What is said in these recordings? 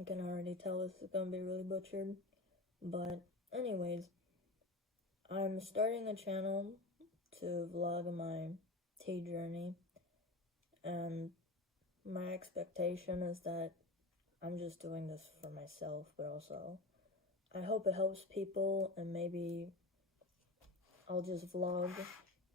I can already tell this is gonna be really butchered. But anyways, I'm starting a channel to vlog my tea journey, and my expectation is that I'm just doing this for myself, but also I hope it helps people, and maybe I'll just vlog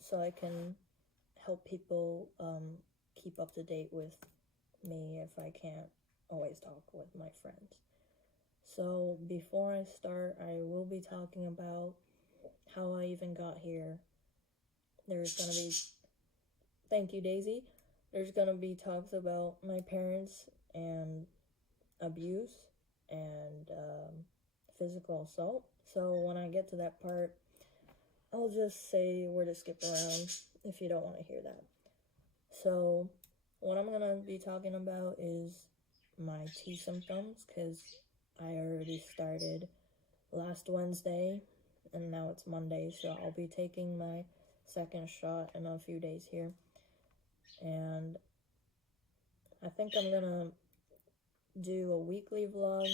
so I can help people keep up to date with me if I can't always talk with my friends. So before I start, I will be talking about how I even got here. There's gonna be, thank you Daisy, there's gonna be talks about my parents and abuse and physical assault. So when I get to that part, I'll just say where to skip around if you don't want to hear that. So what I'm gonna be talking about is my tea symptoms, because I already started last Wednesday and now it's Monday, so I'll be taking my second shot in a few days here. And I think I'm gonna do a weekly vlog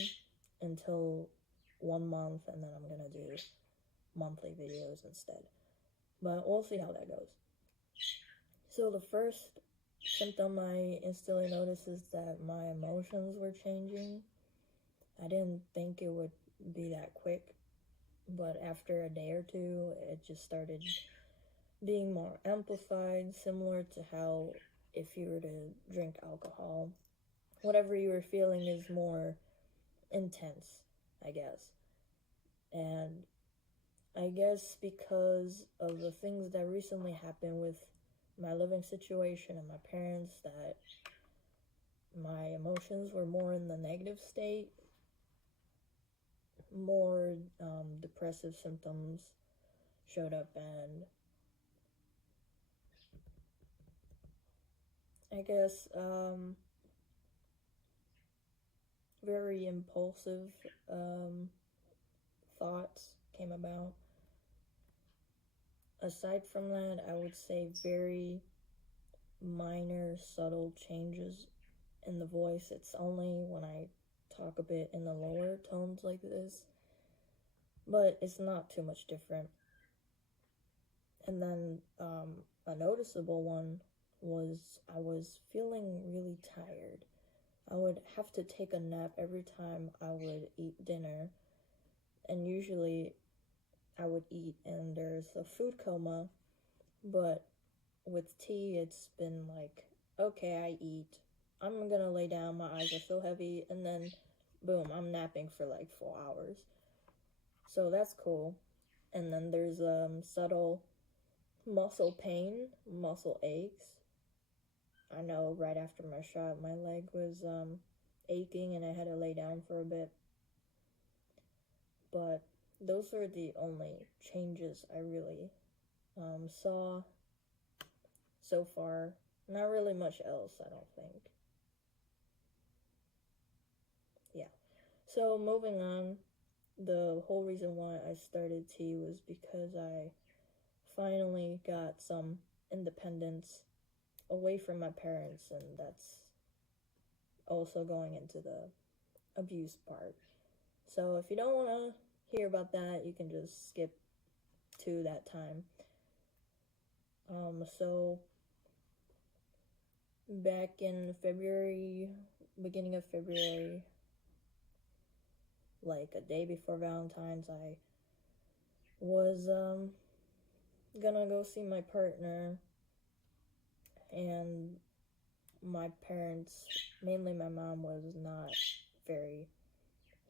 until 1 month, and then I'm gonna do monthly videos instead. But we'll see how that goes. So the first symptom I instantly noticed is that my emotions were changing. I didn't think it would be that quick, but after a day or two, it just started being more amplified, similar to how if you were to drink alcohol, whatever you were feeling is more intense, I guess. And I guess because of the things that recently happened with my living situation and my parents, that my emotions were more in the negative state, more depressive symptoms showed up, and I guess very impulsive thoughts came about. Aside from that, I would say very minor, subtle changes in the voice. It's only when I talk a bit in the lower tones like this, but it's not too much different. And then a noticeable one was I was feeling really tired. I would have to take a nap every time I would eat dinner, and usually I would eat and there's a food coma, but with tea it's been like, okay, I eat, I'm gonna lay down, my eyes are so heavy, and then boom, I'm napping for like 4 hours. So that's cool. And then there's subtle muscle pain, muscle aches. I know right after my shot, my leg was aching and I had to lay down for a bit. But those are the only changes I really saw so far. Not really much else, I don't think. Yeah. So moving on, the whole reason why I started tea was because I finally got some independence away from my parents, and that's also going into the abuse part. So if you don't want to hear about that, you can just skip to that time. So back in February, beginning of February, like a day before Valentine's, I was gonna go see my partner, and my parents, mainly my mom, was not very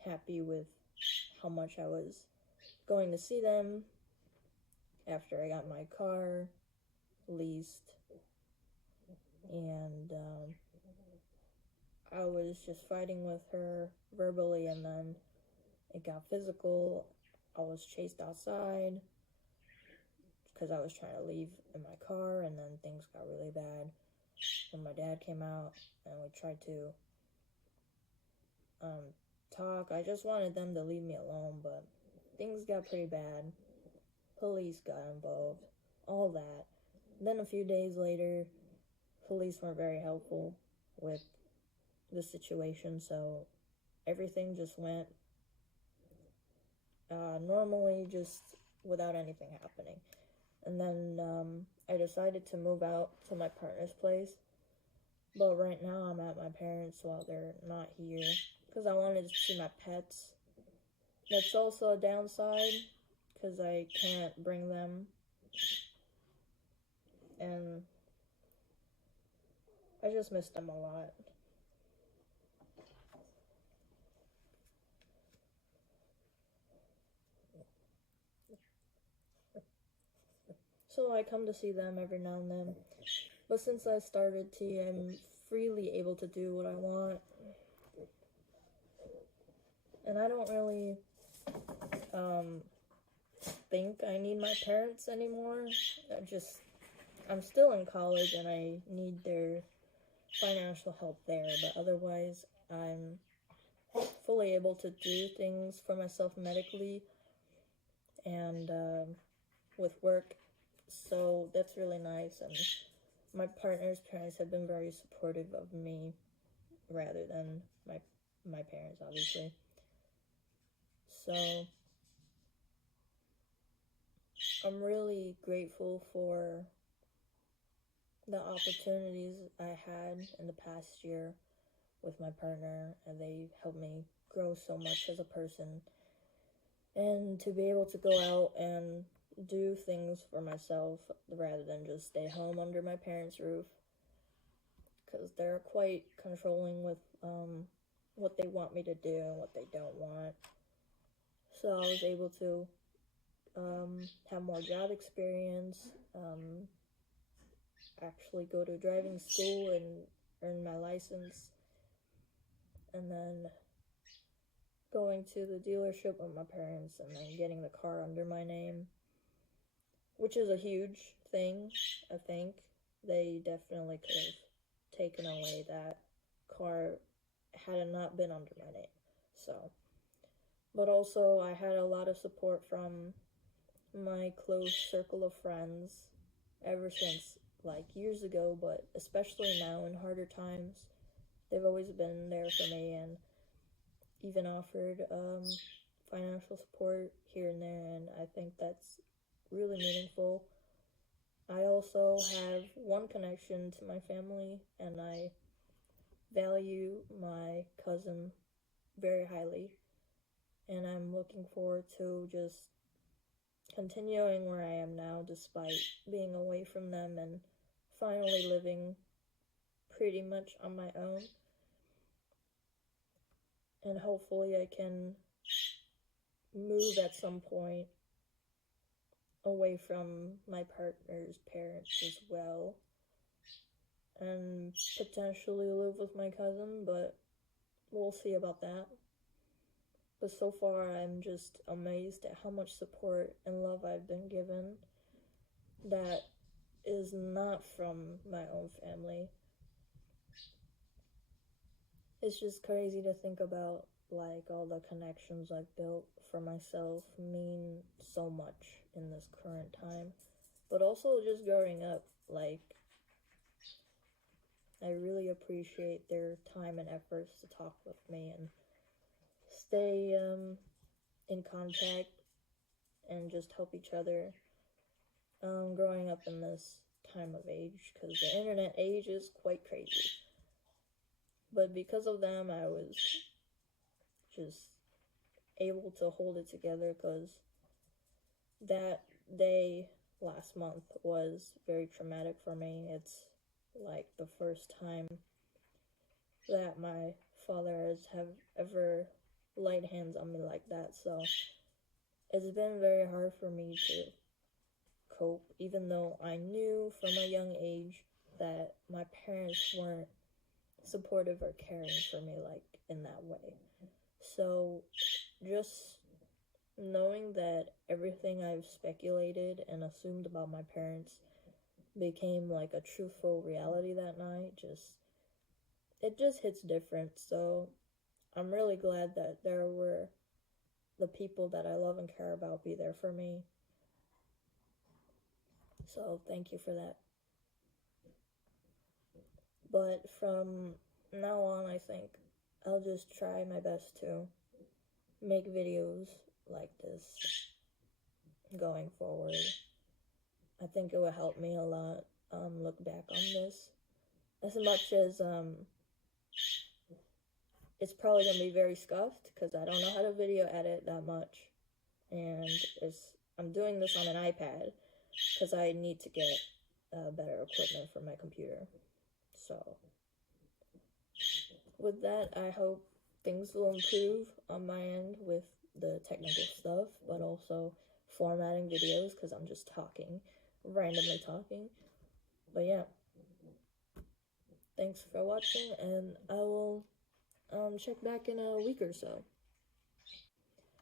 happy with how much I was going to see them after I got my car leased, and I was just fighting with her verbally, and then it got physical. I was chased outside because I was trying to leave in my car, and then things got really bad when my dad came out and we tried to talk. I just wanted them to leave me alone, but things got pretty bad. Police got involved, all that. Then a few days later, police weren't very helpful with the situation, so everything just went normally, just without anything happening. And then I decided to move out to my partner's place. But right now I'm at my parents' while they're not here because I wanted to see my pets. That's also a downside because I can't bring them. And I just miss them a lot. So I come to see them every now and then. But since I started tea, I'm freely able to do what I want. And I don't really think I need my parents anymore. I'm still in college and I need their financial help there, but otherwise I'm fully able to do things for myself medically and with work. So that's really nice, and my partner's parents have been very supportive of me rather than my parents, obviously. So I'm really grateful for the opportunities I had in the past year with my partner, and they helped me grow so much as a person. And to be able to go out and do things for myself rather than just stay home under my parents' roof, because they're quite controlling with what they want me to do and what they don't want. So I was able to have more job experience, actually go to driving school and earn my license, and then going to the dealership with my parents and then getting the car under my name, which is a huge thing. I think they definitely could have taken away that car had it not been under my name. So, but also I had a lot of support from my close circle of friends ever since like years ago, but especially now in harder times. They've always been there for me and even offered financial support here and there, and I think that's really meaningful. I also have one connection to my family, and I value my cousin very highly, and I'm looking forward to just continuing where I am now despite being away from them and finally living pretty much on my own. And hopefully I can move at some point away from my partner's parents as well and potentially live with my cousin, but we'll see about that. But so far I'm just amazed at how much support and love I've been given that is not from my own family. It's just crazy to think about, like, all the connections I've built for myself mean so much in this current time. But also just growing up, like, I really appreciate their time and efforts to talk with me and stay in contact and just help each other growing up in this time of age, because the internet age is quite crazy. But because of them, I was just able to hold it together, because that day last month was very traumatic for me. It's like the first time that my father has ever laid hands on me like that, so it's been very hard for me to cope, even though I knew from a young age that my parents weren't supportive or caring for me like in that way. So just knowing that everything I've speculated and assumed about my parents became like a truthful reality that night, it just hits different. So I'm really glad that there were the people that I love and care about be there for me. So thank you for that. But from now on, I think I'll just try my best to make videos like this going forward. I think it will help me a lot look back on this. As much as it's probably going to be very scuffed because I don't know how to video edit that much. And I'm doing this on an iPad because I need to get better equipment for my computer. So with that, I hope things will improve on my end with the technical stuff, but also formatting videos because I'm just talking, randomly talking. But yeah, thanks for watching, and I will check back in a week or so.